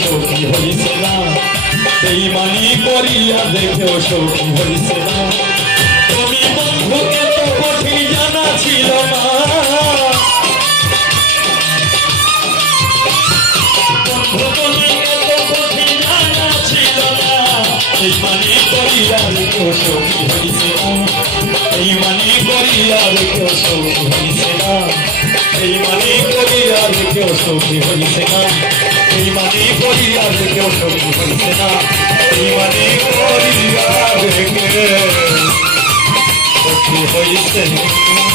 সখী হইছে না বেঈমানি করিয়া দেখেও সখী হইছে না তুমি বন্ধুকে তো কঠিন জানা ছিল না বন্ধু তোমাকে তো কঠিন জানা ছিল না বেঈমানি করিয়া দেখেও সখী হইছে না বেঈমানি করিয়া দেখেও সখী হইছে না বেঈমানি করিয়া দেখেও সখী হইছে না বেঈমানি করিয়া দেখেও সখী হইছে না বেঈমানি করিয়া দেখে সখী হইছে না।